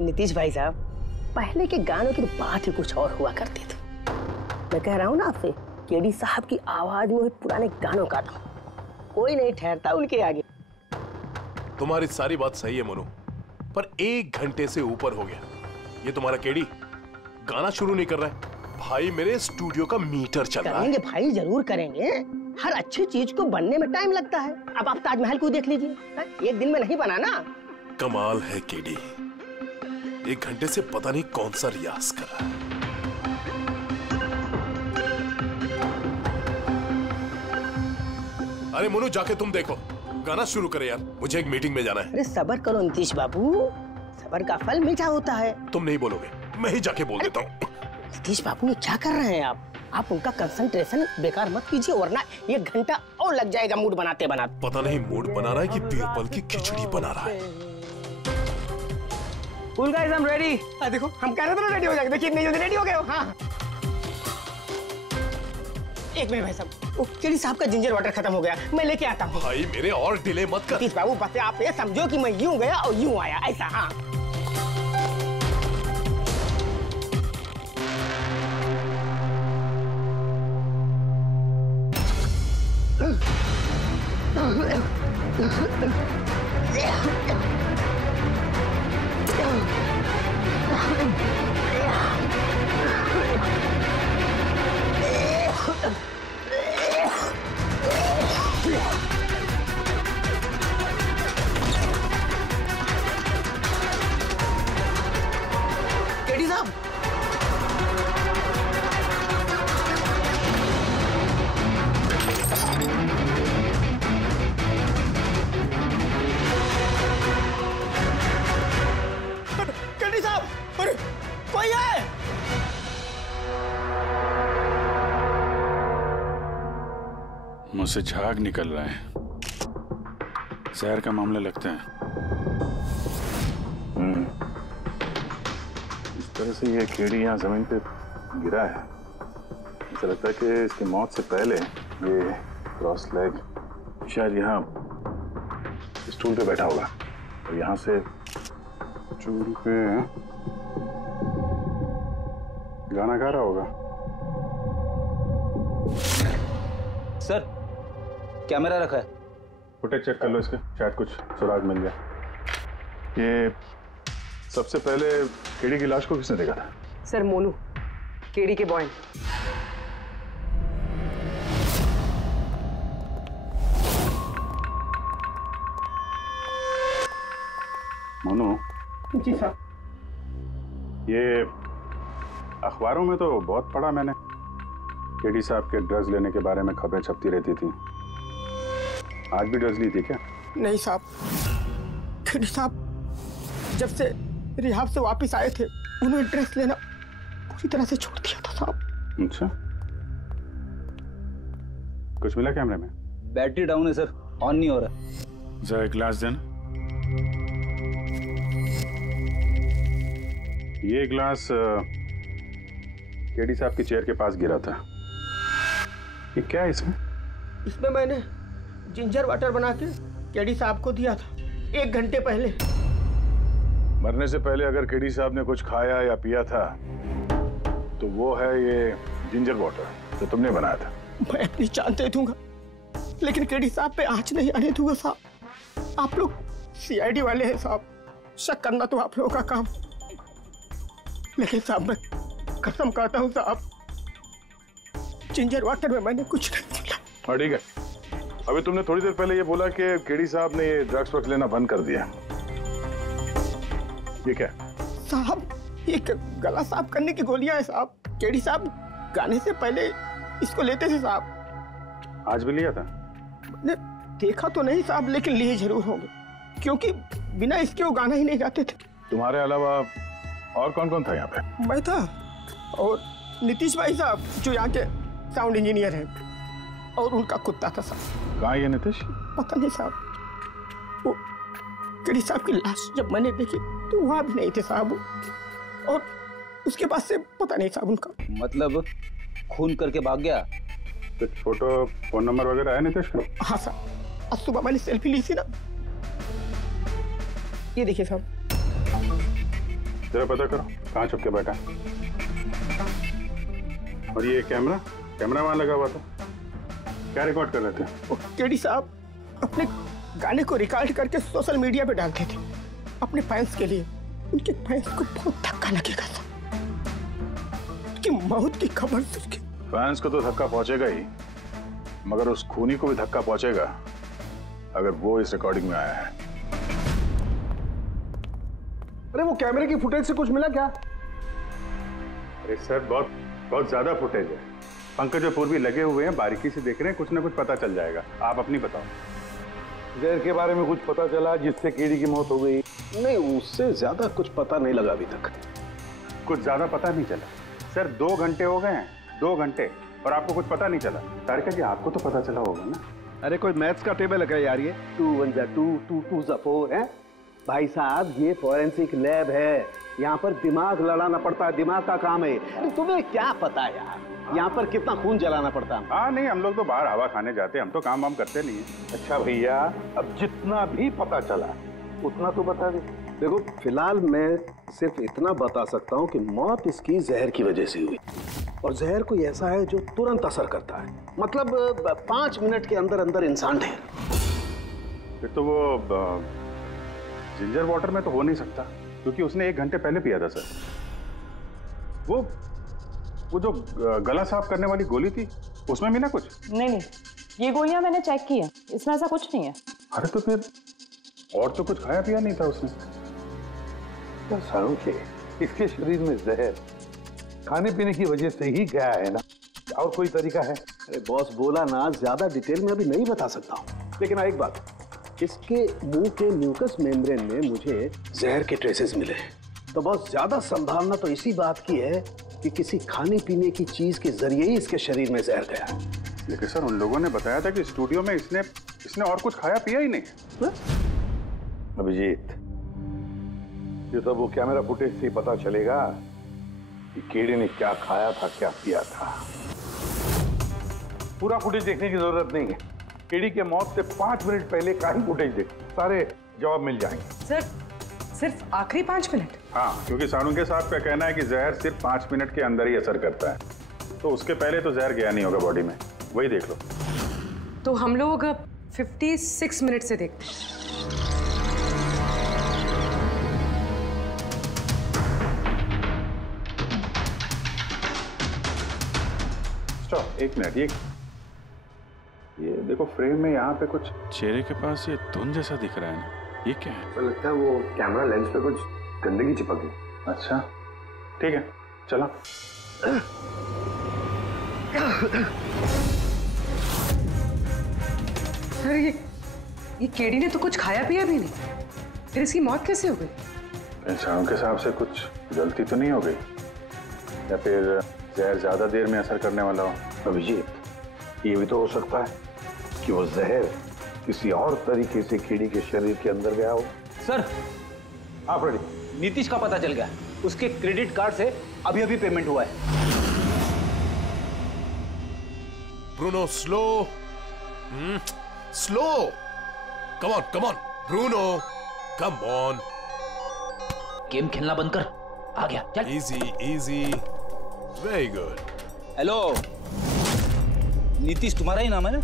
नीतीश भाई साहब, पहले के गानों की बात ही कुछ और हुआ करती थी। मैं कह रहा हूँ ना आपसे, केडी साहब की आवाज में पुराने गानों का था, कोई नहीं ठहरता उनके आगे। तुम्हारी सारी बात सही है मोनू, पर 1 घंटे से ऊपर हो गया, ये तुम्हारा केडी गाना शुरू नहीं कर रहा है। भाई मेरे स्टूडियो का मीटर चल रहा है। करेंगे भाई, जरूर करेंगे। हर अच्छी चीज को बनने में टाइम लगता है। अब आप ताजमहल को देख लीजिए, एक दिन में नहीं बना ना। कमाल है केडी, 1 घंटे से पता नहीं कौन सा रियाज कर रहा है। अरे मोनू, जाके तुम देखो, गाना शुरू करे यार, मुझे एक मीटिंग में जाना है। अरे सब्र करो नीतीश बाबू, सब्र का फल मीठा होता है। तुम नहीं बोलोगे, मैं ही जाके बोल देता हूँ। नीतीश बाबू, ये क्या कर रहे हैं आप उनका कंसंट्रेशन बेकार मत कीजिए, वरना 1 घंटा और लग जाएगा मूड बनाते बनाते। पता नहीं मूड बना रहा है कि बीरबल की खिचड़ी बना रहा है। Cool guys, I'm ready। देखो, हम कह रहे थे ना रेडी हो जाएंगे, देखिए इतनी जल्दी रेडी हो गए हो। हाँ, एक मिनट भाई साहब, वो केडी साहब का जिंजर वाटर खत्म हो गया, मैं लेके आता हूँ। भाई मेरे और डिले मत कर। नीतीश बाबू, बस आप ये समझो कि मैं यूं गया और यूं आया, ऐसा। हाँ, केडी साहब, केडी साहब, अरे कोई है? मुझसे झाग निकल रहा है, जहर का मामला लगता है। इस तरह से ये केडी यहाँ जमीन पे गिरा है, ऐसा लगता है कि इसकी मौत से पहले ये क्रॉस लेग शायद यहाँ स्टूल पे बैठा होगा और यहाँ से स्टूल पे गाना गा रहा होगा। सर, कैमरा रखा है, फुटेज चेक कर लो इसके, शायद कुछ सुराग मिल जाए। ये सबसे पहले केडी की लाश को किसने देखा था? सर, मोनू, केडी के बॉय। मोनू जी साहब। ये अखबारों में तो बहुत पढ़ा मैंने, केडी साहब के ड्रग्स लेने के बारे में खबरें छपती रहती थी। आज भी ड्रग्स ली थी क्या? नहीं साहब, केडी साहब जब से रिहाब से वापस आए थे, उन्होंने ड्रग्स लेना पूरी तरह से छोड़ दिया था साहब। अच्छा, कुछ मिला कैमरे में? बैटरी डाउन है सर, ऑन नहीं हो रहा। जरा एक ग्लास देना। ये ग्लास केडी साहब की चेयर के पास गिरा था। ये क्या है इसमें? इसमें मैंने जिंजर वाटर बना के केडी साहब को दिया था 1 घंटे पहले। मरने से पहले अगर केडी साहब ने कुछ खाया या पिया था तो वो है ये जिंजर वाटर जो तुमने बनाया था। मैं अपनी जान दे दूंगा, लेकिन केडी साहब पे आंच नहीं आने दूंगा साहब। आप लोग सीआईडी वाले हैं साहब, शक करना तो आप लोगों का काम, लेकिन साहब मैं कसम खाता हूँ साहब, जिंजर वाटर में मैंने कुछ नहीं मिला। हाँ ठीक है, अभी तुमने थोड़ी देर पहले ये बोला कि केडी साहब ने ये ड्रग्स वक्त लेना बंद कर दिया। ये क्या साहब? ये गला साफ करने की गोलियां हैं साहब। केडी साहब गाने से पहले इसको लेते थे साहब। आज भी लिया था? मैंने देखा तो नहीं साहब, लेकिन लिए जरूर होंगे, क्योंकि बिना इसके वो गाना ही नहीं गाते थे। तुम्हारे अलावा और कौन कौन था यहाँ पे? मैं था और नीतीश भाई साहब जो यहाँ के साउंड इंजीनियर हैं, और उनका कुत्ता था साहब। कहाँ ये नीतीश? पता नहीं साहब, वो केडी साहब की लाश जब मैंने देखी तो वहाँ भी नहीं थे साहब, और उसके बाद से पता नहीं साहब उनका। मतलब खून करके भाग गया? कुछ फोटो फोन नंबर वगैरह है नीतीश का? हाँ साहब, आज सुबह मैंने सेल्फी ली थी ना, ये देखिए साहब। जरा पता करो कहाँ छुप के बैठा है। और ये कैमरा वहां लगा हुआ था, क्या रिकॉर्ड कर रहे थे? वो केडी साहब अपने गाने को रिकॉर्ड करके सोशल मीडिया पे डालते थे अपने फैंस के लिए। उनके फैंस को बहुत धक्का लगेगा सर, उनकी मौत की खबर सुन के। फैंस को तो धक्का पहुंचेगा ही, मगर उस खूनी को भी धक्का पहुंचेगा अगर वो इस रिकॉर्डिंग में आया है। अरे वो कैमरे की फुटेज से कुछ मिला क्या? अरे सर बहुत ज्यादा फुटेज है। पंकज और पूर्वी लगे हुए हैं, बारीकी से देख रहे हैं, कुछ ना कुछ पता चल जाएगा। आप अपनी बताओ। जहर के बारे में कुछ पता चला जिससे केडी की मौत हो गई? नहीं, उससे ज्यादा कुछ पता नहीं लगा अभी तक। कुछ ज्यादा पता नहीं चला सर। 2 घंटे हो गए हैं, 2 घंटे, और आपको कुछ पता नहीं चला। तारिका जी आपको तो पता चला होगा ना? अरे कोई मैथ्स का टेबल है क्या यार? ये 2 1 जा 2 2 2 जा 4 है भाई साहब। ये फॉरेंसिक लैब है, यहाँ पर दिमाग लड़ाना पड़ता है, दिमाग का काम है। अरे तुम्हें क्या पता यार यहाँ पर कितना खून जलाना पड़ता है? हाँ नहीं, हम लोग तो बाहर हवा खाने जाते हैं, हम तो काम वाम करते नहीं है। अच्छा भैया, अब जितना भी पता चला उतना तो बता दे। देखो फिलहाल मैं सिर्फ इतना बता सकता हूँ कि मौत इसकी जहर की वजह से हुई, और जहर कोई ऐसा है जो तुरंत असर करता है, मतलब 5 मिनट के अंदर अंदर इंसान ढेर। फिर तो वो जिंजर वाटर में तो हो नहीं सकता, क्योंकि उसने 1 घंटे पहले पिया था सर। वो जो गला साफ करने वाली गोली थी उसमें भी ना कुछ? नहीं, ये गोलियां मैंने चेक की है, इसमें ऐसा कुछ नहीं है। अरे तो फिर और तो कुछ खाया पिया नहीं था उसने? सारों के इसके शरीर में जहर खाने पीने की वजह से ही गया है ना, और कोई तरीका है? अरे बॉस बोला ना, ज्यादा डिटेल में अभी नहीं बता सकता हूँ, लेकिन एक बात, इसके मुंह के म्यूकस मेम्ब्रेन में मुझे जहर के ट्रेसेस मिले हैं। तो बहुत ज्यादा संभावना तो इसी बात की है कि किसी खाने पीने की चीज के जरिए ही इसके शरीर में जहर गया। लेकिन सर उन लोगों ने बताया था कि स्टूडियो में इसने और कुछ खाया पिया ही नहीं। अभिजीत, ये तो वो कैमरा फुटेज से पता चलेगा कि केडी ने क्या खाया था, क्या पिया था। पूरा फुटेज देखने की जरूरत नहीं है। केडी के मौत से 5 मिनट पहले का ही फुटेज देख, सारे जवाब मिल जाएंगे। सर सिर्फ आखिरी 5 मिनट? हाँ, क्योंकि सारुंगे साहब का कहना है कि जहर सिर्फ 5 मिनट के अंदर ही असर करता है, तो उसके पहले तो जहर गया नहीं होगा बॉडी में। वही देख लो। तो हम लोग 56 मिनट से देखते हैं। Stop, 1 minute. ये देखो फ्रेम में यहाँ पे कुछ चेहरे के पास ये धुंध जैसा दिख रहा है ना, ये क्या है? तो लगता है वो कैमरा लेंस पे कुछ गंदगी चिपक गई। अच्छा ठीक है, चला। सर ये केडी ने तो कुछ खाया पिया भी नहीं, फिर इसकी मौत कैसे हो गई? इंसानों के हिसाब से कुछ गलती तो नहीं हो गई, या फिर जहर ज्यादा देर में असर करने वाला हो। अभिजीत, ये भी तो हो सकता है कि वो जहर किसी और तरीके से केडी के शरीर के अंदर गया हो। सर, हाँ फ्रेडी, नीतीश का पता चल गया, उसके क्रेडिट कार्ड से अभी अभी पेमेंट हुआ है। Bruno slow, slow, come on Bruno, come on. Game खेलना बंद कर, आ गया, चल। Easy, very good. Hello, Nitish तुम्हारा ही नाम है ना?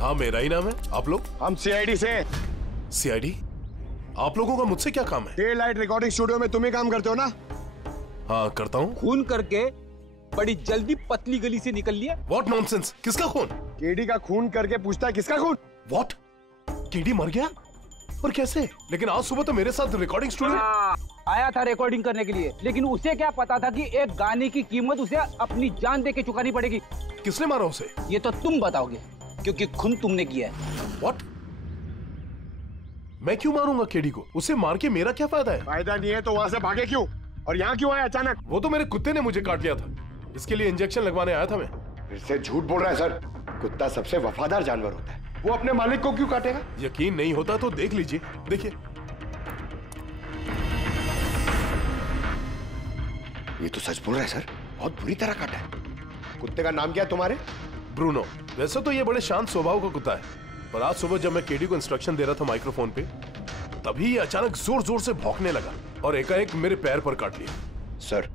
हाँ मेरा ही नाम है। आप लोग? हम सीआईडी से। सीआईडी? आप लोगों का मुझसे क्या काम है? डे लाइट रिकॉर्डिंग स्टूडियो में तुम ही काम करते हो ना? हाँ करता हूँ। खून करके बड़ी जल्दी पतली गली से निकल लिया। What nonsense? किसका खून? केडी का खून करके पूछता है किसका खून? What? केडी मर गया? और कैसे? लेकिन आज सुबह तो मेरे साथ रिकॉर्डिंग स्टूडियो आया था रिकॉर्डिंग करने के लिए, लेकिन उसे क्या पता था कि एक गाने की कीमत उसे अपनी जान दे के चुकानी पड़ेगी। किसने मारा उसे? ये तो तुम बताओगे, क्योंकि खून तुमने किया है। What? मैं क्यों मारूंगा केडी को? उसे मार के मेरा क्या फायदा है? फायदा नहीं है तो वहां से भागे क्यों? और यहाँ क्यों आया अचानक? वो तो मेरे कुत्ते ने मुझे काट लिया था, इसके लिए इंजेक्शन लगवाने आया था मैं। फिर से झूठ बोल रहा है सर। कुत्ता सबसे वफादार जानवर होता है, वो अपने मालिक को क्यों काटेगा? यकीन नहीं होता तो देख लीजिए, देखिए। ये तो सच बोल रहा है सर, बहुत बुरी तरह काटा है। कुत्ते का नाम क्या है तुम्हारे? ब्रूनो। वैसे तो ये बड़े शांत स्वभाव का कुत्ता है, पर आज सुबह जब मैं केडी को इंस्ट्रक्शन दे रहा था माइक्रोफोन पे, तभी ये अचानक जोर जोर से भौंकने लगा और एकाएक मेरे पैर पर काट लिया। सर,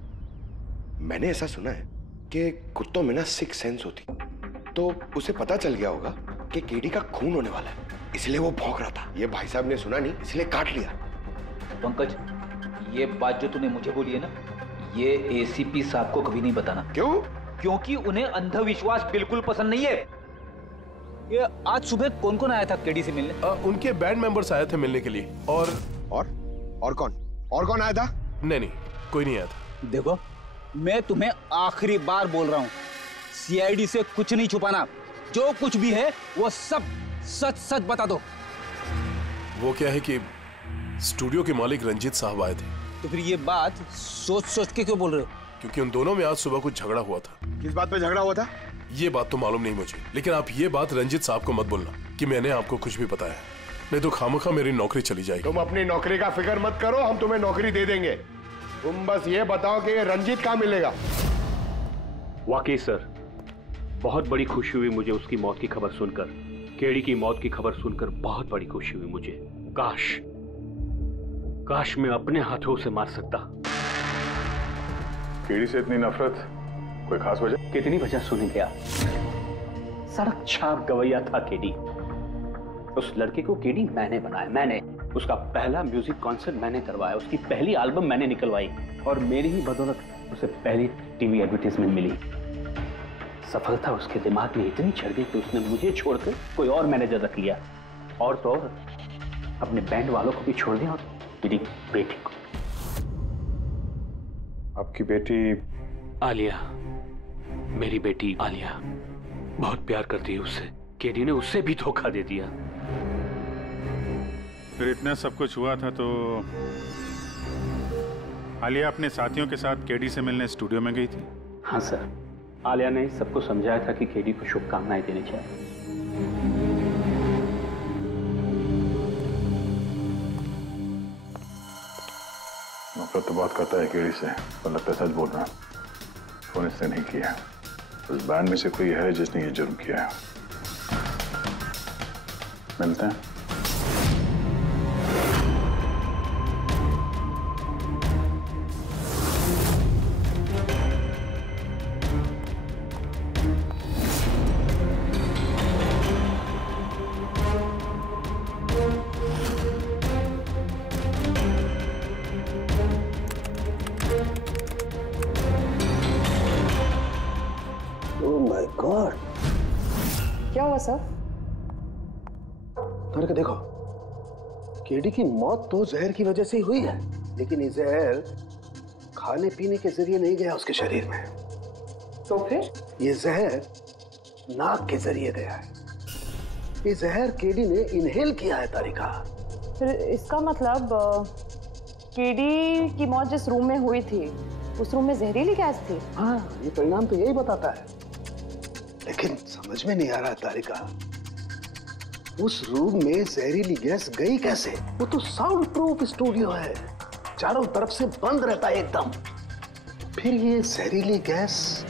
मैंने ऐसा सुना है कि कुत्तों में ना सिक्स सेंस होती, तो उसे पता चल गया होगा कि केडी का खून होने वाला है, इसलिए वो भौंक रहा था। ये भाई साहब ने सुना नहीं, इसलिए काट लिया। पंकज, ये बात जो तूने मुझे बोली है ना, ये एसीपी साहब को कभी नहीं बताना। क्यों? क्योंकि उन्हें अंधविश्वास बिल्कुल पसंद नहीं है। ये आज सुबह कौन कौन आया था केडी से मिलने? उनके बैंड मेंबर्स आए थे मिलने के लिए। और कौन आया था? नहीं, कोई नहीं आया था। देखो, मैं तुम्हें आखिरी बार बोल रहा हूँ, सीआईडी से कुछ नहीं छुपाना। जो कुछ भी है वो सब सच सच बता दो। वो क्या है कि स्टूडियो के मालिक रंजीत साहब आए थे। तो फिर ये बात सोच सोच के क्यों बोल रहे हो? क्योंकि उन दोनों में आज सुबह कुछ झगड़ा हुआ था। किस बात पे झगड़ा हुआ था? ये बात तो मालूम नहीं मुझे, लेकिन आप ये बात रंजीत साहब को मत बोलना कि मैंने आपको कुछ भी बताया, नहीं तो खामखा मेरी नौकरी चली जाएगी। तुम अपनी नौकरी का फिक्र मत करो, हम तुम्हें नौकरी दे देंगे। तुम बस ये बताओ कि रंजीत कहाँ मिलेगा। वाकई सर, बहुत बड़ी खुशी हुई मुझे उसकी मौत की खबर सुनकर। केडी की मौत की खबर सुनकर बहुत बड़ी खुशी हुई मुझे। काश मैं अपने हाथों से मार सकता। केडी से इतनी नफरत, कोई खास वजह? कितनी वजह सुनेंगे आप? सड़क छाप गवैया था केडी। उस लड़के को केडी मैंने बनाया, मैंने। उसका पहला म्यूजिक कॉन्सर्ट मैंने करवाया, उसकी पहली एल्बम मैंने निकलवाई और मेरी ही बदौलत उसे पहली टीवी एडवर्टाइजमेंट मिली। सफलता उसके दिमाग में इतनी चढ़ गई कि उसने मुझे छोड़कर कोई और मैनेजर रख लिया, और तो और अपने बैंड वालों को भी छोड़ दिया और मेरी बेटी को। आपकी बेटी आलिया, मेरी बेटी आलिया बहुत प्यार करती है उससे। केडी ने उससे भी धोखा दे दिया। फिर इतना सब कुछ हुआ था तो आलिया अपने साथियों के साथ केडी से मिलने स्टूडियो में गई थी? हाँ सर, आलिया ने सबको समझाया था कि केडी को शुभकामनाएं देनी चाहिए। नफरत तो बात करता है केडी से, पर लगता है सच बोल रहा है। फोन इसने नहीं किया। उस बैंड में से कोई है जिसने ये जुर्म किया है। मिलते हैं। क्या हुआ सर? करके देखो, केडी की मौत तो जहर की वजह से ही हुई है, लेकिन ये जहर खाने पीने के जरिए नहीं गया उसके शरीर में। तो फिर? ये जहर नाक के जरिए गया है। ये जहर केडी ने इनहेल किया है तारिका। फिर इसका मतलब केडी की मौत जिस रूम में हुई थी उस रूम में जहरीली गैस थी? हाँ, ये परिणाम तो यही बताता है, लेकिन समझ में नहीं आ रहा तारिका, उस रूम में जहरीली गैस गई कैसे? वो तो साउंड प्रूफ स्टूडियो है, चारों तरफ से बंद रहता है एकदम। फिर ये जहरीली गैस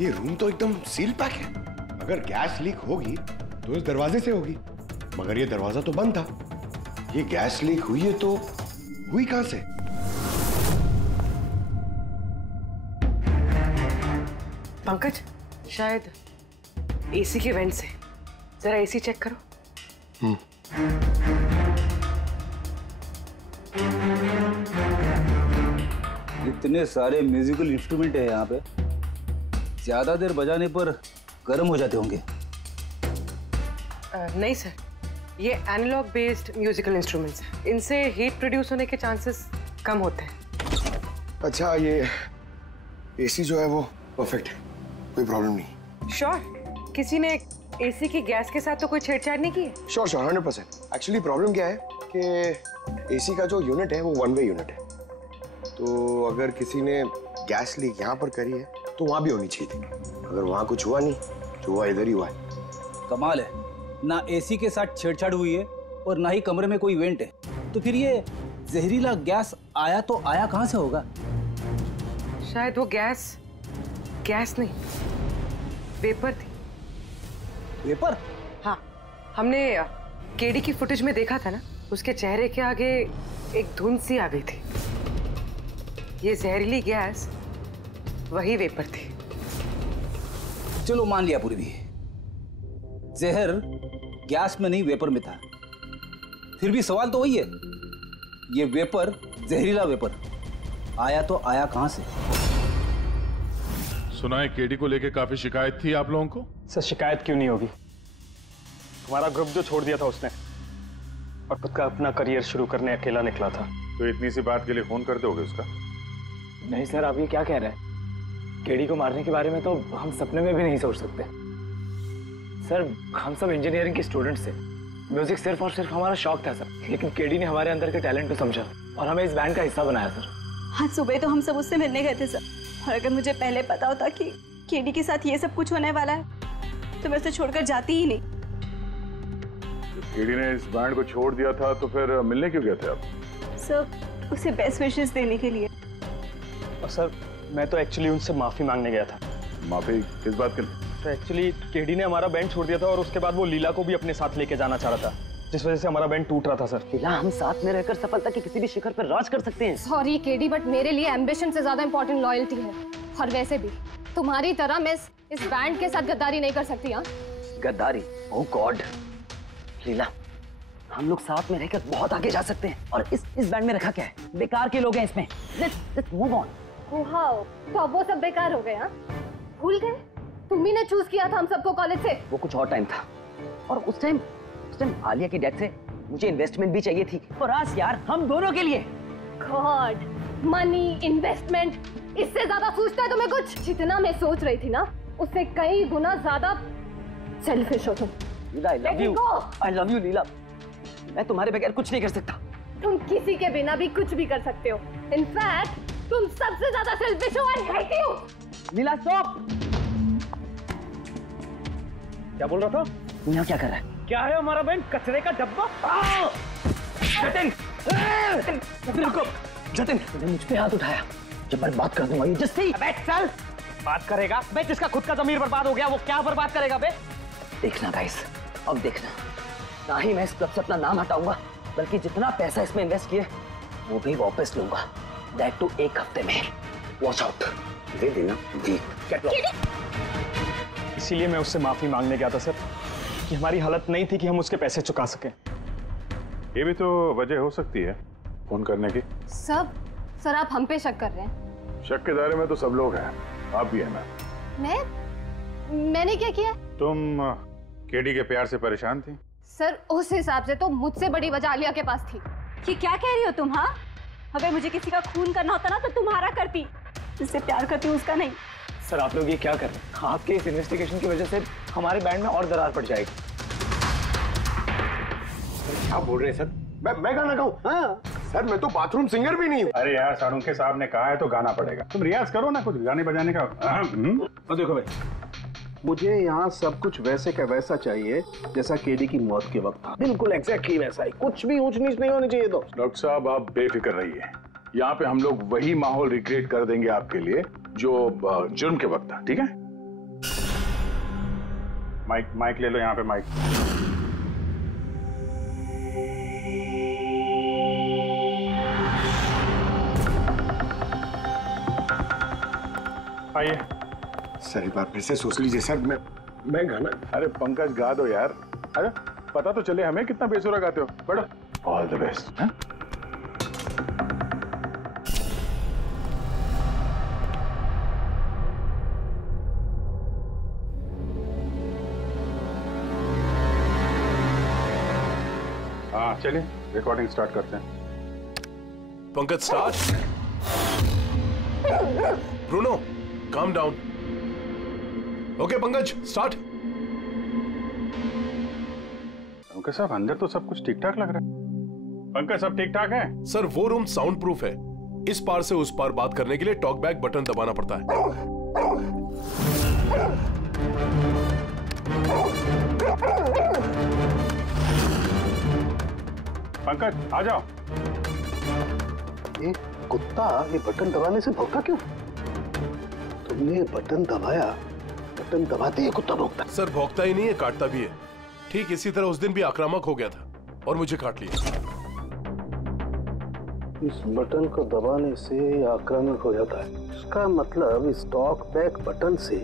ये रूम तो एकदम सील पैक है। अगर गैस लीक होगी तो इस दरवाजे से होगी, मगर ये दरवाजा तो बंद था। ये गैस लीक हुई है तो हुई कहां से? पंकज, शायद एसी के वेंट से। जरा एसी चेक करो। इतने सारे म्यूजिकल इंस्ट्रूमेंट है यहाँ पे, ज्यादा देर बजाने पर गर्म हो जाते होंगे। नहीं सर, ये एनालॉग बेस्ड म्यूजिकल इंस्ट्रूमेंट्स हैं। इनसे हीट प्रोड्यूस होने के चांसेस कम होते हैं। अच्छा, ये एसी जो है वो परफेक्ट है, कोई प्रॉब्लम नहीं। श्योर? किसी ने एसी की गैस के साथ तो कोई छेड़छाड़ नहीं की है? श्योर 100%। एक्चुअली प्रॉब्लम क्या है कि एसी का जो यूनिट है वो वन वे यूनिट है। तो अगर किसी ने गैस लीक यहाँ पर करी है तो वहां भी होनी चाहिए थी। अगर वहां कुछ हुआ नहीं, जो हुआ इधर ही हुआ है। कमाल है, ना एसी के साथ छेड़छाड़ हुई है और ना ही कमरे में कोई वेंट है, तो फिर ये जहरीला गैस आया तो आया कहां से होगा? शायद वो गैस नहीं, वेपर थी। वेपर? हाँ, हमने केडी की फुटेज में देखा था ना, उसके चेहरे के आगे एक धुंध सी आ गई थी। ये जहरीली गैस वही वेपर थी। चलो मान लिया पूर्वी, जहर गैस में नहीं वेपर में था। फिर भी सवाल तो वही है, ये वेपर, जहरीला वेपर आया तो आया कहां से? सुना है केडी को लेके काफी शिकायत थी आप लोगों को? सर शिकायत क्यों नहीं होगी? हमारा ग्रुप जो छोड़ दिया था उसने, और खुद का अपना करियर शुरू करने अकेला निकला था। तो इतनी सी बात के लिए फोन कर दोगे उसका? नहीं सर, आप ये क्या कह रहे हैं? केडी को मारने के बारे में तो हम सपने में भी नहीं सोच सकते। सर हम सब इंजीनियरिंग के स्टूडेंट्स थे, म्यूजिक सिर्फ और सिर्फ हमारा शौक था सर, लेकिन केडी ने हमारे अंदर के टैलेंट को समझा और हमें इस बैंड का हिस्सा बनाया सर। आज सुबह तो हम सब उससे मिलने गए थे सर, और अगर मुझे पहले पता होता कि केडी के साथ ये सब कुछ होने वाला है तो मैं उसे छोड़कर जाती ही नहीं। केडी ने इस बैंड को छोड़ दिया था तो फिर मिलने क्यों गए थे आप? सर उसे बेस्ट विशेस देने के लिए। और सर मैं तो एक्चुअली उनसे माफी मांगने गया था। माफी किस बात के लिए? तो एक्चुअली केडी ने हमारा बैंड छोड़ दिया था और उसके बाद वो लीला को भी अपने साथ लेके जाना चाह रहा था, जिस वजह से हमारा बैंड टूट रहा था सर। लीला, हम साथ में रहकर सफलता के किसी भी शिखर पर राज कर सकते हैं। सॉरी केडी, बट मेरे लिए एम्बिशन से ज्यादा इंपॉर्टेंट लॉयल्टी है। और वैसे भी तुम्हारी तरह मैं इस बैंड के साथ गद्दारी नहीं कर सकती। हाँ, गद्दारी? ओह गॉड लीला, हम लोग साथ में रहकर बहुत आगे जा सकते हैं। और इस बैंड में रखा क्या है? बेकार के लोग हैं इसमें। Let's move on. वाओ, तो अब वो सब बेकार हो गए? हाँ, भूल गए? तुम्ही ने चूज किया था हम सबको कॉलेज से। वो कुछ और टाइम था, और उस टाइम आलिया की डेथ से मुझे इन्वेस्टमेंट भी चाहिए थी, और आज यार हम दोनों के लिए। गॉड, मनी, इन्वेस्टमेंट, इससे ज्यादा सोचता है तुम्हें कुछ? जितना मैं सोच रही थी ना, उससे कई गुना ज्यादा सेल्फिश हो तुम। लीला, I love you लीला, मैं तुम्हारे बगैर कुछ नहीं कर सकता। तुम किसी के बिना भी कुछ भी कर सकते हो। इनफैक्ट तुम सबसे ज्यादा सेल्फिश हो। I hate you. Leela stop. क्या बोल रहा था? तू यहाँ क्या कर रहा है? क्या है हमारा बैंड? कचरे का डब्बा? जतिन, रुको। जतिन, तूने मुझ पे हाथ उठाया, जब मैं बात कर दूंगा ये जस्सी। अबे चल, बात करेगा बे? जिसका खुद का ज़मीर बर्बाद हो गया वो क्या बर्बाद करेगा बे? देखना गाइस, अब देखना, ना ही मैं इस क्लब से अपना नाम हटाऊंगा, बल्कि जितना पैसा इसमें इन्वेस्ट किए वो भी वापस लूंगा, दैट टू एक हफ्ते में। Watch out. दे देना इसीलिए मैं उससे माफी मांगने गया था सर, कि हमारी हालत नहीं थी कि हम उसके पैसे चुका सकें। ये भी तो वजह हो सकती है फोन करने की। सर आप हम पे शक कर रहे हैं? शक के दायरे में तो सब लोग हैं, आप भी है ना। मैंने क्या किया? तुम केडी के प्यार से परेशान थी? सर उस हिसाब से तो मुझसे बड़ी वजह आलिया के पास थी। ये क्या कह रही हो तुम? हाँ, अगर मुझे किसी का खून करना होता ना तो तुम्हारा करती, जिससे प्यार करती हूँ उसका नहीं। सर आप लोग ये क्या कर रहे हैं? आपके इस इन्वेस्टिगेशन की वजह से हमारे बैंड में और दरार पड़ जाएगी। क्या बोल रहे हैं सर? मैं गाना गाऊं? हाँ सर, मैं तो बाथरूम सिंगर भी नहीं हूँ। अरे यार, सारुंखे साहब ने कहा है तो गाना पड़ेगा। तुम रियाज करो ना कुछ गाने बजाने का। और देखो भाई, मुझे यहाँ सब कुछ वैसे का वैसा चाहिए जैसा केडी की मौत के वक्त था, बिल्कुल एग्जैक्टली वैसा ही, कुछ भी ऊंच नीच नहीं होनी चाहिए। तो डॉक्टर साहब आप बेफिक्र रहिए, यहाँ पे हम लोग वही माहौल रिक्रिएट कर देंगे आपके लिए जो जुर्म के वक्त था, ठीक है? माइक ले लो, यहाँ पे माइक। आइए सर, एक बार फिर से सोच लीजिए सर। मैं गाना। अरे पंकज गा दो यार, अरे पता तो चले हमें कितना बेसुरा गाते हो। बैठो। All the best. हाँ चलिए रिकॉर्डिंग स्टार्ट करते हैं। Pankaj start. Bruno calm down. Okay Pankaj start. Pankaj साहब अंदर तो सब कुछ ठीक ठाक लग रहा है। पंकज सब ठीक ठाक है? सर वो रूम साउंड प्रूफ है, इस पार से उस पार बात करने के लिए टॉक बैक बटन दबाना पड़ता है। पंकज आ जाओ। ये कुत्ता ये बटन दबाने से भौंका क्यों? तुमने बटन दबाया, बटन दबाते ही कुत्ता भौंकता। सर भौंकता ही नहीं है, काटता भी है। ठीक इसी तरह उस दिन भी आक्रामक हो गया था और मुझे काट लिया। इस बटन को दबाने से आक्रामक हो जाता है। इसका मतलब इस टॉक बैक बटन से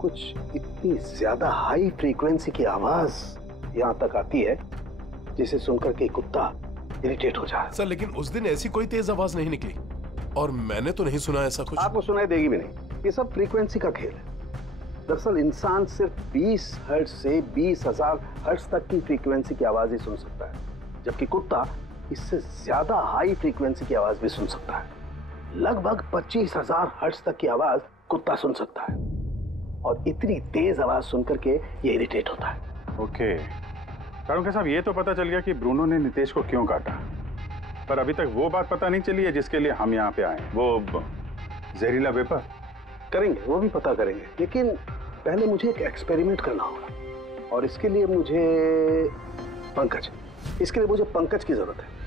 कुछ इतनी ज्यादा हाई फ्रीक्वेंसी की आवाज यहाँ तक आती है जिसे सुनकर के कुत्ता इरिटेट हो जाए। सर लेकिन उस दिन ऐसी कोई तेज आवाज नहीं निकली और मैंने तो नहीं सुना ऐसा कुछ। आपको सुनाई देगी भी नहीं, ये सब फ्रीक्वेंसी का खेल है। दरअसल इंसान सिर्फ 20 हर्ट्ज से 20,000 हर्ट्ज तक की फ्रीक्वेंसी की आवाज ही सुन सकता है, जबकि कुत्ता इससे ज्यादा हाई फ्रीक्वेंसी की आवाज भी सुन सकता है। लगभग 25,000 हर्ट्ज तक की आवाज कुत्ता सुन सकता है और इतनी तेज आवाज सुनकर के ये इरिटेट होता है। ओके कारुंके साहब, ये तो पता चल गया कि ब्रूनो ने नितेश को क्यों काटा, पर अभी तक वो बात पता नहीं चली है जिसके लिए हम यहाँ पे आए। वो जहरीला वेपर करेंगे, वो भी पता करेंगे, लेकिन पहले मुझे एक एक्सपेरिमेंट करना होगा और इसके लिए मुझे पंकज की जरूरत है।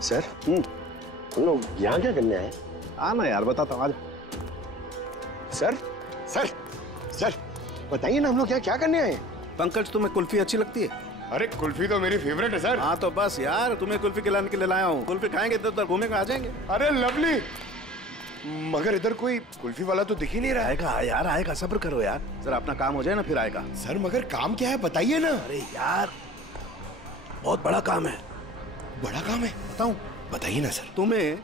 सर हम लोग यहाँ क्या करने आए? आना यार, बताता हूँ। सर सर सर बताइए ना, हम लोग यहाँ क्या करने आए? पंकज तुम्हें कुल्फी अच्छी लगती है? अरे कुल्फी तो मेरी फेवरेट है सर। हाँ तो बस यार, तुम्हें कुल्फी खिलाने के लिए लाया हूँ। कुल्फी खाएंगे तो उधर घूमेंगे, आ जाएंगे। अरे लवली, मगर इधर कोई कुल्फी वाला तो दिख ही नहीं रहा है। आएगा यार, आएगा, सब्र करो यार, जरा अपना काम हो जाए ना फिर आएगा। सर मगर काम क्या है बताइए ना। अरे यार बहुत बड़ा काम है। बड़ा काम है? बताऊं? बताइए ना सर। तुम्हें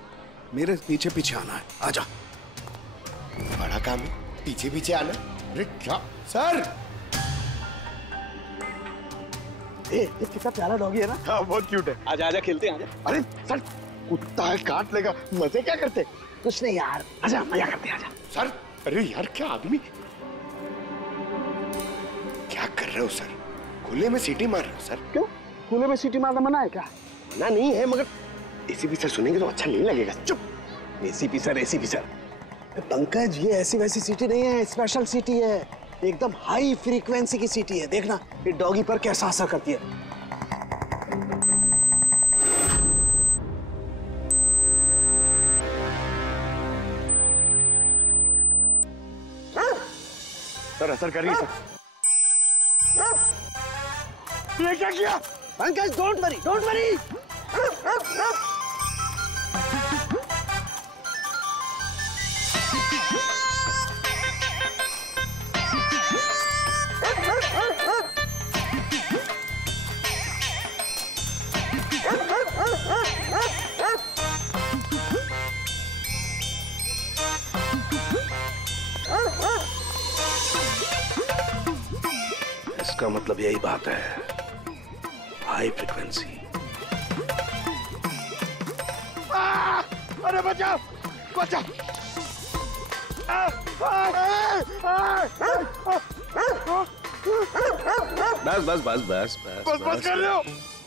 मेरे पीछे पीछे आना है, आजा। बड़ा काम है, पीछे पीछे आना? अरे क्या सर? ये कितना प्यारा डॉगी है ना। हाँ बहुत क्यूट है। आजा आजा, खेलते हैं। अरे सर कुत्ता है, काट लेगा। मजे क्या करते? कुछ नहीं यार, आजा मजा करते हैं, आजा। सर अरे यार क्या आदमी, क्या कर रहे हो सर? खुले में सीटी मार रहे हो सर? क्यों खुले में सीटी मारना मना है क्या? मना नहीं है, मगर एसीपी सर सुनेंगे तो अच्छा नहीं लगेगा। चुप। एसीपी सर पंकज, ये ऐसी वैसी सीटी नहीं है, स्पेशल सीटी है, एकदम हाई फ्रीक्वेंसी की सीटी है। देखना ये डॉगी पर कैसा असर करती है। सर असर कर रही है सर। ये क्या किया? Pankaj don't worry, don't worry. इसका मतलब यही बात है, हाई फ्रीक्वेंसी। अरे बचाओ बचाओ। बस कर रहे हो?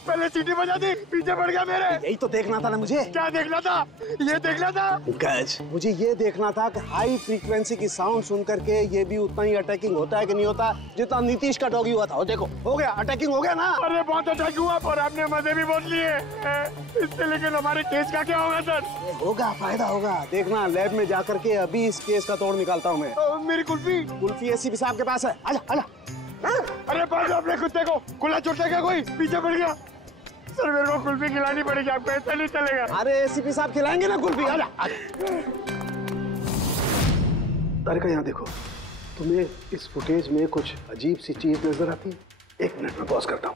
पहले सीटी बजा दी, पीछे पड़ गया मेरे। यही तो देखना था ना मुझे। क्या देखना था? ये देखना था पंकज, मुझे ये देखना था कि हाई फ्रीक्वेंसी की साउंड सुन करके ये भी उतना ही अटैकिंग होता है कि नहीं होता जितना नीतीश का डॉगी हुआ था। देखो हो गया, अटैकिंग हो गया ना। अरे बहुत अटैक हुआ और आपने मजे भी बहुत लिए इससे, लेकिन हमारे केस का क्या होगा सर? होगा, फायदा होगा। देखना लैब में जाकर के अभी इस केस का तोड़ निकालता हूँ मैं। मेरी कुल्फी एसीपी साहब के पास है, आजा आजा। अरे पास अपने कुत्ते को, खुला छोड़ता क्या कोई? पीछे पड़ गया। सर मेरे को कुल्फी खिलानी पड़ेगी, आपको ऐसा नहीं चलेगा। अरे एसीपी साहब खिलाएंगे ना कुल्फी, आजा। तारिका यहाँ देखो, तुम्हें इस फुटेज में कुछ अजीब सी चीज नजर आती है? 1 मिनट में पॉज करता हूँ।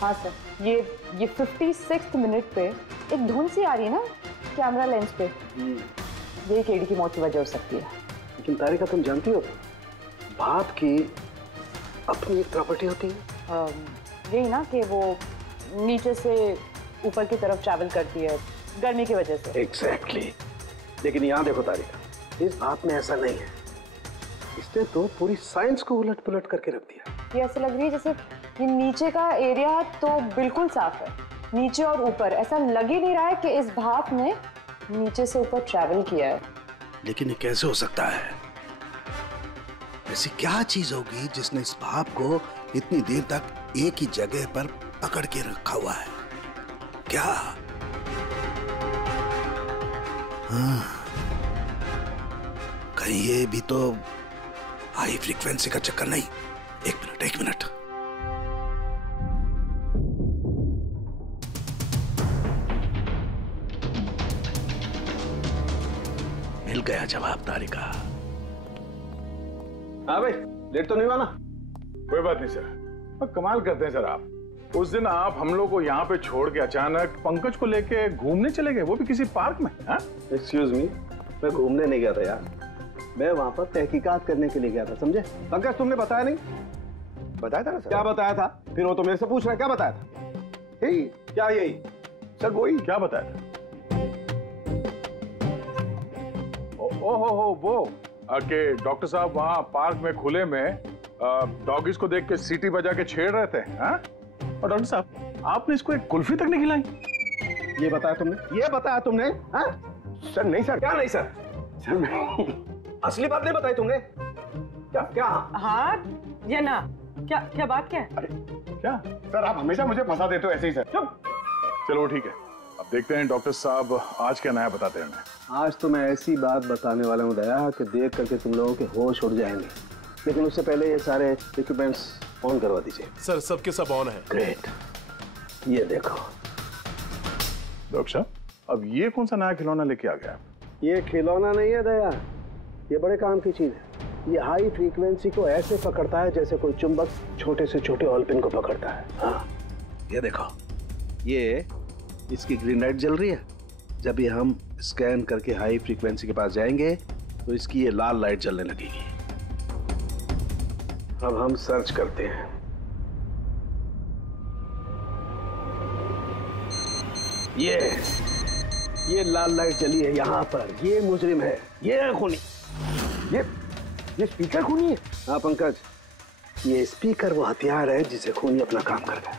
हाँ सर, ये 56th मिनट पे एक धुन सी आ रही है ना कैमरा लेंस पे, ये केडी की मौत की वजह हो सकती है। लेकिन तारिका तुम जानती हो भाप की अपनी एक प्रॉपर्टी होती है। यही ना कि वो नीचे से ऊपर की तरफ ट्रैवल करती है, गर्मी की वजह से। एग्जैक्टली। लेकिन यहाँ देखो तारिका, इस भाप में ऐसा नहीं है। इसने तो पूरी साइंस को उलट पुलट करके रख दिया। ये ऐसा लग रही है जैसे ये नीचे का एरिया तो बिल्कुल साफ है, नीचे और ऊपर ऐसा लग ही नहीं रहा है कि इस भाप ने नीचे से ऊपर ट्रैवल किया है। लेकिन ये कैसे हो सकता है? ऐसी क्या चीज होगी जिसने इस भाप को इतनी देर तक एक ही जगह पर पकड़ के रखा हुआ है? क्या? हाँ, कहीं ये भी तो हाई फ्रीक्वेंसी का चक्कर नहीं? एक मिनट। मिल गया जवाब तारिका। हाँ भाई, लेट तो नहीं हुआ ना? कोई बात नहीं सर। कमाल करते हैं सर आप। उस दिन आप हम लोग को यहाँ पे छोड़ के अचानक पंकज को लेके घूमने चले गए, वो भी किसी पार्क में। एक्सक्यूज मी, मैं घूमने नहीं गया था यार, मैं वहां पर तहकीकात करने के लिए गया था, समझे? पंकज तुमने बताया नहीं? बताया था ना सर। क्या बताया था? फिर वो तो मेरे से पूछ रहा है, क्या बताया था? यही। क्या यही? सर वही। क्या बताया था? वो कि डॉक्टर साहब वहाँ पार्क में खुले में डॉगीज को देख के सीटी बजा के छेड़ रहे थे। हाँ? और डॉक्टर साहब आपने इसको एक कुल्फी तक नहीं खिलाई। ये बताया तुमने? हाँ? सर नहीं सर। क्या नहीं सर? सर नहीं, असली बात नहीं बताई तुमने। क्या? हाँ या ना? क्या बात क्या है? अरे क्या सर, आप हमेशा मुझे फंसा देते हो ऐसे ही सर। चुप। चलो ठीक है, अब देखते हैं डॉक्टर साहब आज क्या नया बताते हैं। आज तो मैं ऐसी बात बताने वाला हूँ दया कि देख करके तुम लोगों के होश उड़ जाएंगे, लेकिन उससे पहले ये सारे इक्विपमेंट्स ऑन करवा दीजिए। सर सबके सब ऑन है। ग्रेट। ये देखो डॉक्टर साहब, अब ये कौन सा नया खिलौना लेके आ गया? ये खिलौना नहीं है दया, ये बड़े काम की चीज है। ये हाई फ्रीक्वेंसी को ऐसे पकड़ता है जैसे कोई चुंबक छोटे से छोटे ऑलपिन को पकड़ता है। हाँ, ये देखो, ये इसकी ग्रीन लाइट जल रही है। जब ये हम स्कैन करके हाई फ्रीक्वेंसी के पास जाएंगे तो इसकी ये लाल लाइट जलने लगेगी। अब हम सर्च करते हैं। ये लाल लाइट जली है यहाँ पर, ये मुजरिम है, ये है खूनी। ये स्पीकर खूनी है? हाँ पंकज, ये स्पीकर वो हथियार है जिसे खूनी अपना काम कर रहा है।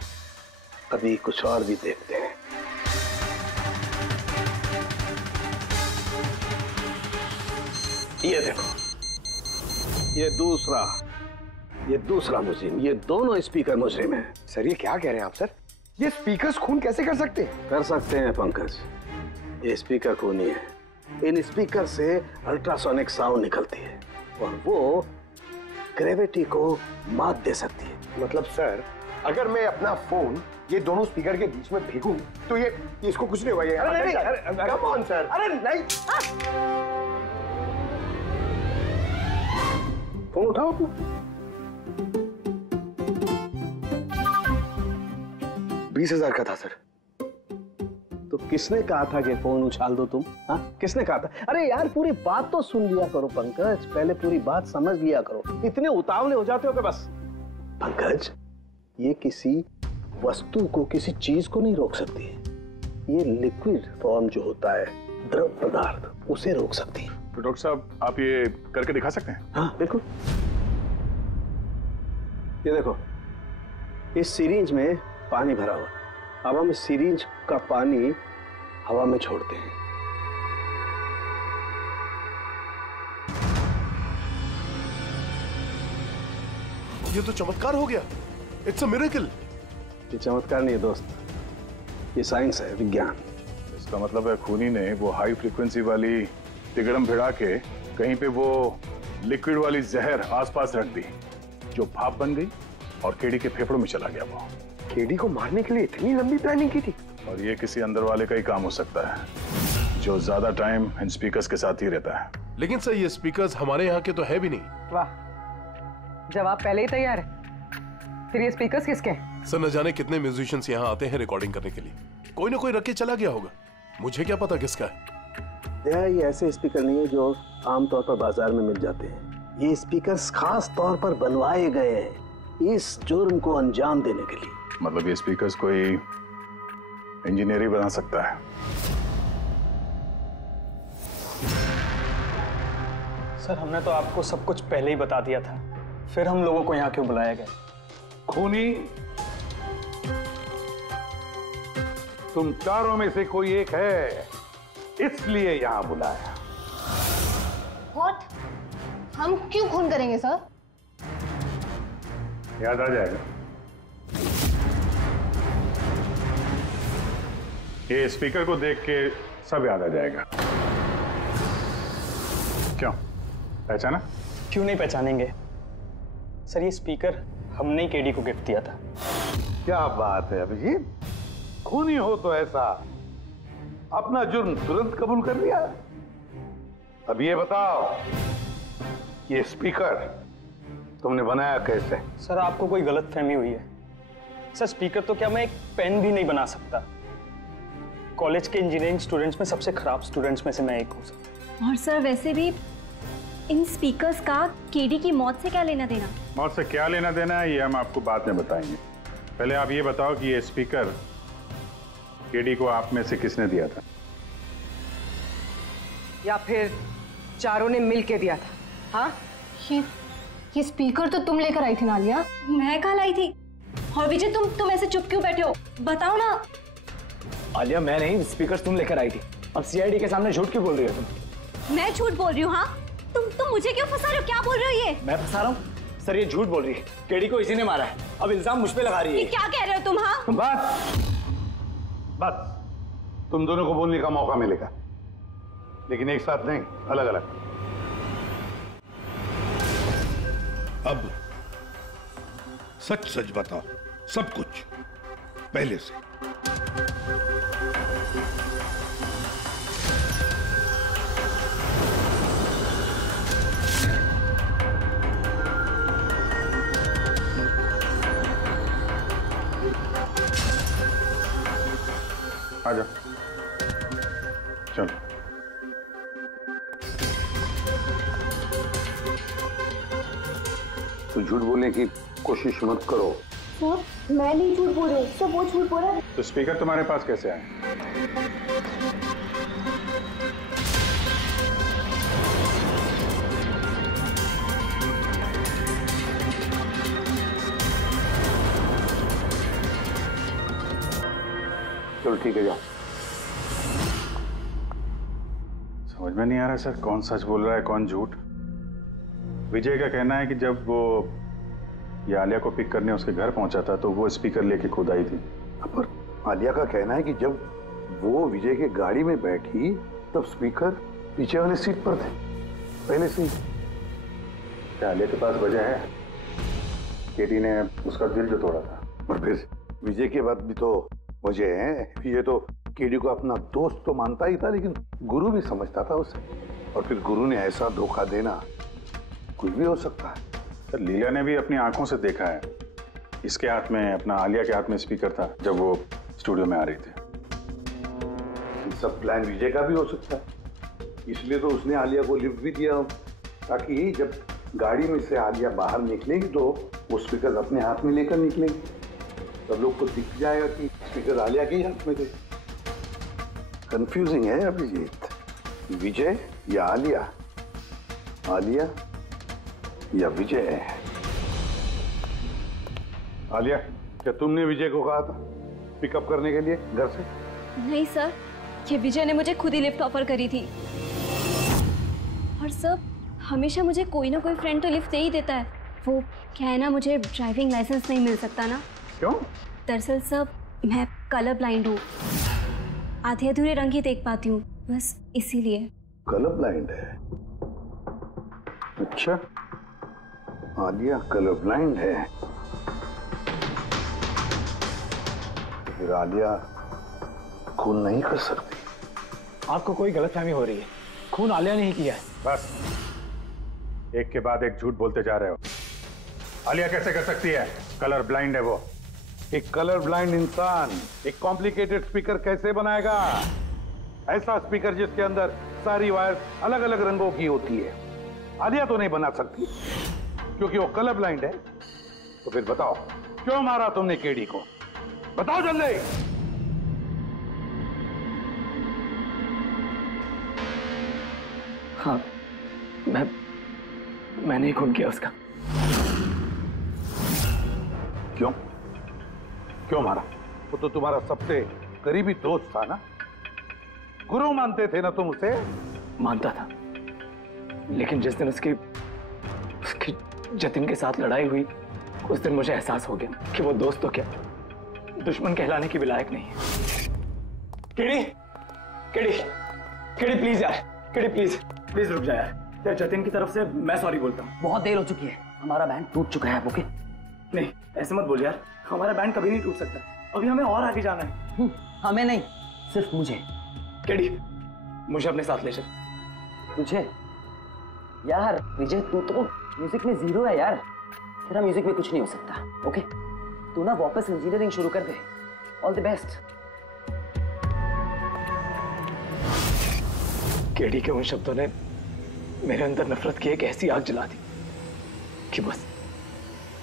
अभी कुछ और भी देखते हैं। ये देखो, ये दूसरा मुजरिम, ये दोनों स्पीकर मुजरिम है। सर ये क्या कह रहे हैं आप सर? ये स्पीकर्स खून कैसे कर सकते हैं? कर सकते हैं पंकज, ये स्पीकर खूनी है। इन स्पीकर से अल्ट्रासोनिक साउंड निकलती है और वो ग्रेविटी को मात दे सकती है। मतलब सर, अगर मैं अपना फोन ये दोनों स्पीकर के बीच में फेंकूं तो ये इसको कुछ नहीं हुआ। ये कम ऑन सर। अरे नहीं, फोन उठाओ अपना। 20,000 का था सर। तो किसने कहा था कि फोन उछाल दो तुम? हाँ, किसने कहा था? अरे यार पूरी बात तो सुन लिया करो पंकज, पहले पूरी बात समझ लिया करो। इतने उतावले हो जाते हो कि बस। पंकज, ये किसी वस्तु को, किसी चीज को नहीं रोक सकती है। ये लिक्विड फॉर्म जो होता है, द्रव पदार्थ, उसे रोक सकती है। तो डॉक्टर साहब आप ये करके दिखा सकते हैं? हाँ बिल्कुल। ये देखो, इस सिरिंज में पानी भरा हुआ। अब हम इस सिरिंज का पानी हवा में छोड़ते हैं। ये तो चमत्कार हो गया। It's a miracle. ये चमत्कार नहीं है दोस्त, ये साइंस है, विज्ञान। इसका मतलब है खूनी ने वो हाई फ्रीक्वेंसी वाली तिगड़म भिड़ा के कहीं पे वो लिक्विड वाली जहर आसपास रख दी, जो भाप बन गई और केडी के फेफड़ों में चला गया। वो केडी को मारने के लिए इतनी लंबी प्लानिंग की थी? और ये किसी अंदर वाले का ही काम हो सकता है, जो ज्यादा टाइम इन स्पीकर्स के साथ ही रहता है। लेकिन सर ये स्पीकर्स हमारे यहाँ के तो है भी नहीं। वाह, जवाब पहले ही तैयार है। फिर ये स्पीकर्स किसके हैं? सर न जाने कितने म्यूजिशियंस यहाँ आते हैं रिकॉर्डिंग करने के लिए, कोई ना कोई रख के चला गया होगा। मुझे क्या पता किसका है। ये ऐसे स्पीकर नहीं है जो आमतौर पर बाजार में मिल जाते हैं। ये स्पीकर्स खास तौर पर बनवाए गए हैं इस जुर्म को अंजाम देने के लिए। मतलब ये स्पीकर्स कोई इंजीनियर ही बना सकता है? सर हमने तो आपको सब कुछ पहले ही बता दिया था, फिर हम लोगों को यहाँ क्यों बुलाया गया? खूनी, तुम चारों में से कोई एक है, इसलिए यहां बुलाया। What? हम क्यों खून करेंगे सर? याद आ जाएगा। ये स्पीकर को देख के सब याद आ जाएगा। क्यों, पहचाना? क्यों नहीं पहचानेंगे सर, ये स्पीकर हमने ही केडी को गिफ्ट दिया था। क्या बात है अभिजीत, खूनी हो तो ऐसा अपना जुर्म तुरंत कबूल कर लिया। अब ये बताओ, ये स्पीकर तुमने बनाया कैसे? सर आपको कोई गलतफहमी हुई है। सर स्पीकर तो क्या मैं एक पेन भी नहीं बना सकता। कॉलेज के इंजीनियरिंग स्टूडेंट्स में सबसे खराब स्टूडेंट्स में से मैं एक हूँ। और सर वैसे भी इन स्पीकर्स का केडी की मौत से क्या लेना देना? मौत से क्या लेना देना है ये हम आपको बाद में बताएंगे। पहले आप ये बताओ कि ये स्पीकर केडी को आप में से किसने दिया था? या फिर चारों ने मिल के दिया था? हाँ, ये स्पीकर तो तुम लेकर आई थी ना आलिया? मैं कहाँ लाई थी? और विजय तुम ऐसे चुप क्यों बैठे हो? बताओ ना। आलिया मैं नहीं, स्पीकर तुम लेकर आई थी। अब सीआईडी के सामने झूठ क्यों बोल रही हो तुम? मैं झूठ बोल रही हूँ? हाँ, तुम मुझे क्यों फंसा रहे हो? क्या बोल रहे हो ये? मैं फंसा रहा हूँ? सर ये झूठ बोल रही है, केडी को इसी ने मारा है। अब इल्जाम मुझ पे लगा रही है। ये क्या कह रहे हो तुम? हाँ बस तुम दोनों को बोलने का मौका मिलेगा, लेकिन एक साथ नहीं, अलग अलग। अब सच सच बताओ, सब कुछ पहले से। आ जाओ, चलो। तो झूठ बोलने की कोशिश मत करो। सर मैं नहीं झूठ बोल रही हूँ, सब वो झूठ बोल रहा है। तो स्पीकर तुम्हारे पास कैसे आए? चलो ठीक है, जाओ। समझ में नहीं आ रहा सर, कौन सच बोल रहा है कौन झूठ। विजय का कहना है कि जब वो ये आलिया को पिक करने उसके घर पहुंचा था तो वो स्पीकर लेके खुद आई थी। पर आलिया का कहना है कि जब वो विजय के गाड़ी में बैठी तब स्पीकर पीछे वाले सीट पर थे पहले से ही। क्या आलिया के पास वजह है? केडी ने उसका दिल जो तोड़ा था। और फिर विजय के बाद भी तो वजह है। ये तो केडी को अपना दोस्त तो मानता ही था, लेकिन गुरु भी समझता था उसे। और फिर गुरु ने ऐसा धोखा देना, कुछ भी हो सकता है। सर लीला ने भी अपनी आंखों से देखा है, इसके हाथ में, अपना आलिया के हाथ में स्पीकर था जब वो स्टूडियो में आ रही थी। ये सब प्लान विजय का भी हो सकता है, इसलिए तो उसने आलिया को लिफ्ट भी दिया, ताकि जब गाड़ी में से आलिया बाहर निकलेगी तो वो स्पीकर अपने हाथ में लेकर निकलेगी, सब लोग को दिख जाएगा कि स्पीकर आलिया के हाथ में थे। कंफ्यूजिंग है अभिजीत, विजय या आलिया, आलिया या विजय। आलिया, क्या तुमने विजय को कहा था पिकअप करने के लिए घर से? नहीं सर, ये विजय ने मुझे खुद ही लिफ्ट ऑफर करी थी। और सर हमेशा मुझे कोई ना कोई फ्रेंड तो लिफ्ट दे ही देता है। वो क्या है ना, मुझे ड्राइविंग लाइसेंस नहीं मिल सकता ना। क्यों? दरअसल सर मैं कलर ब्लाइंड हूँ, आधे अधूरे रंग ही देख पाती हूँ, बस इसीलिए। कलर ब्लाइंड है? अच्छा, आलिया कलर ब्लाइंड है, तो फिर आलिया खून नहीं कर सकती। आपको कोई गलतफहमी हो रही है, खून आलिया ने ही किया है। बस एक के बाद एक झूठ बोलते जा रहे हो। आलिया कैसे कर सकती है? कलर ब्लाइंड है वो। एक कलर ब्लाइंड इंसान एक कॉम्प्लिकेटेड स्पीकर कैसे बनाएगा? ऐसा स्पीकर जिसके अंदर सारी वायर अलग अलग रंगों की होती है, आलिया तो नहीं बना सकती क्योंकि वो कलर ब्लाइंड है। तो फिर बताओ, क्यों मारा तुमने केडी को? बताओ जल्दी। हाँ, मैं मैंने ही खून किया उसका। क्यों? क्यों मारा? वो तो तुम्हारा सबसे करीबी दोस्त था ना, गुरु मानते थे ना तुम उसे? मानता था, लेकिन जिस दिन उसकी जतिन के साथ लड़ाई हुई, उस दिन मुझे एहसास हो गया कि वो दोस्त तो क्या, दुश्मन कहलाने की भी लायक नहीं है। केडी, केडी, केडी प्लीज यार, केडी प्लीज रुक जा यार। जतिन की तरफ से मैं सॉरी बोलता हूँ। बहुत देर हो चुकी है, हमारा बैंड टूट चुका है। ओके? नहीं ऐसे मत बोल यार, हमारा बैंड कभी नहीं टूट सकता। अभी हमें और आगे जाना है। हमें नहीं, सिर्फ मुझे। केडी, मुझे अपने साथ ले चल। तुझे? यार विजय, तू तो म्यूजिक में जीरो है यार, तेरा म्यूजिक में कुछ नहीं हो सकता। ओके? तू ना वापस इंजीनियरिंग शुरू कर दे। All the best. केडी के उन शब्दों ने मेरे अंदर नफरत की एक ऐसी आग जला दी कि बस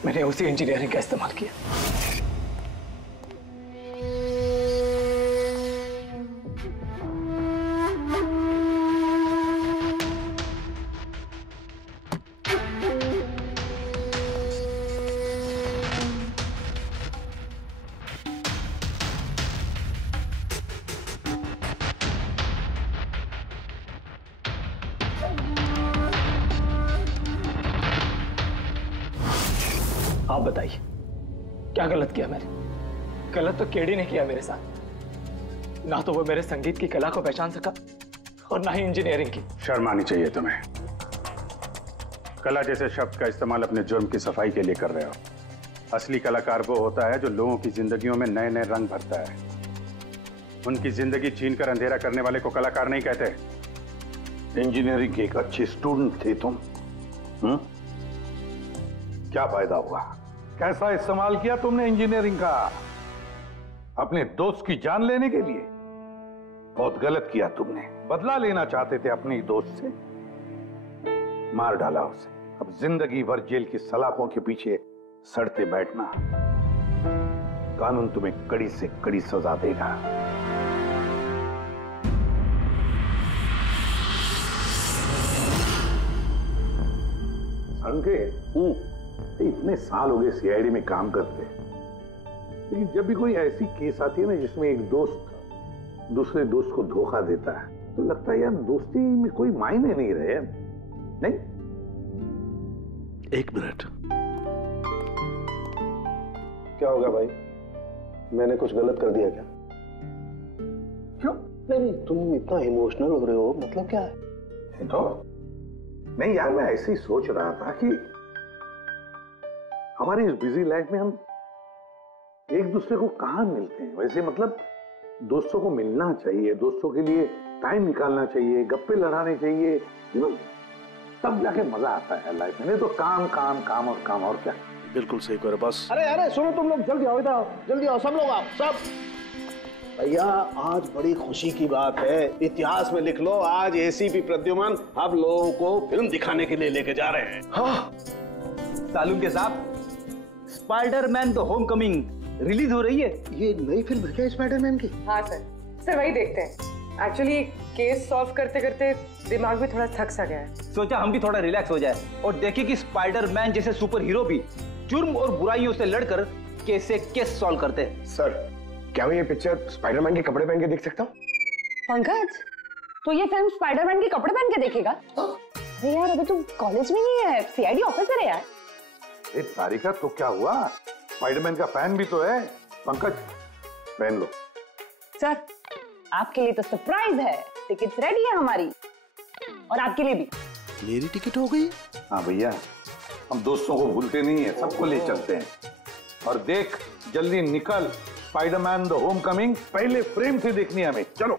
मैंने उसी इंजीनियरिंग का इस्तेमाल किया। आप बताइए क्या गलत किया मैंने? गलत तो केडी ने किया मेरे साथ। ना तो वो मेरे संगीत की कला को पहचान सका और ना ही इंजीनियरिंग की। शर्म आनी चाहिए तुम्हें। कला जैसे शब्द का इस्तेमाल अपने जुर्म की सफाई के लिए कर रहे हो। असली कलाकार वो होता है जो लोगों की जिंदगियों में नए नए रंग भरता है। उनकी जिंदगी छीनकर अंधेरा करने वाले को कलाकार नहीं कहते। इंजीनियरिंग के एक अच्छे स्टूडेंट थे तुम। क्या फायदा हुआ? कैसा इस्तेमाल किया तुमने इंजीनियरिंग का? अपने दोस्त की जान लेने के लिए? बहुत गलत किया तुमने। बदला लेना चाहते थे अपने दोस्त से, मार डाला उसे। अब जिंदगी भर जेल की सलाखों के पीछे सड़ते बैठना। कानून तुम्हें कड़ी से कड़ी सजा देगा। संकेत, इतने साल हो गए सीआईडी में काम करते, लेकिन जब भी कोई ऐसी केस आती है ना जिसमें एक दोस्त दूसरे दोस्त को धोखा देता है, तो लगता है यार दोस्ती में कोई मायने नहीं रहे। नहीं? एक मिनट। क्या होगा भाई? मैंने कुछ गलत कर दिया क्या? क्यों? नहीं, तुम इतना इमोशनल हो रहे हो, मतलब क्या है? तो नहीं यार, मैं ऐसे ही सोच रहा था कि हमारी इस बिजी लाइफ में हम एक दूसरे को कहाँ मिलते हैं। वैसे मतलब दोस्तों को मिलना चाहिए, दोस्तों के लिए टाइम निकालना चाहिए, गप्पे लड़ाने चाहिए, तब जाके मजा आता है लाइफ में। नहीं तो काम काम काम और काम, और क्या। बिल्कुल सही करो बस। अरे अरे सुनो तुम लोग, जल्दी आओ, इधर आओ, जल्दी आओ, सब लोग आओ, सब। भैया आज बड़ी खुशी की बात है, इतिहास में लिख लो, आज एसीपी प्रद्युमन आप लोगों को फिल्म दिखाने के लिए लेके जा रहे हैं। हाँ सालून के साथ स्पाइडरमैन द होमकमिंग रिलीज हो रही है। ये नई फिल्म है क्या स्पाइडरमैन की? हाँ सर वही देखते हैं। एक्चुअली केस सॉल्व करते करते दिमाग भी थोड़ा थक सा गया है। सोचा हम भी थोड़ा रिलैक्स हो जाए और देखें कि स्पाइडरमैन जैसे सुपर हीरो भी जुर्म और बुराइयों से लड़कर कैसे केस सॉल्व करते हैं। सर क्या मैं ये पिक्चर स्पाइडरमैन के कपड़े पहन के देख सकता हूँ? पंकज, तो ये फिल्म स्पाइडरमैन के कपड़े पहन के देखेगा? अरे यार अभी तो कॉलेज में ही है, सीआईडी ऑफिसर है यार। तारिका तो क्या हुआ, स्पाइडरमैन का फैन भी तो है। पंकज पहन लो। सर आपके लिए तो सरप्राइज है, टिकट्स रेडी है हमारी, और आपके लिए भी। मेरी टिकट हो गई? हाँ भैया, हम दोस्तों को भूलते नहीं है, सबको ले चलते हैं। और देख जल्दी निकल, स्पाइडरमैन द होमकमिंग पहले फ्रेम से देखनी है हमें। चलो।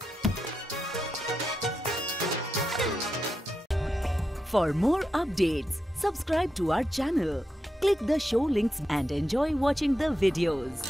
For more updates, subscribe to our channel, click the show links and enjoy watching the videos.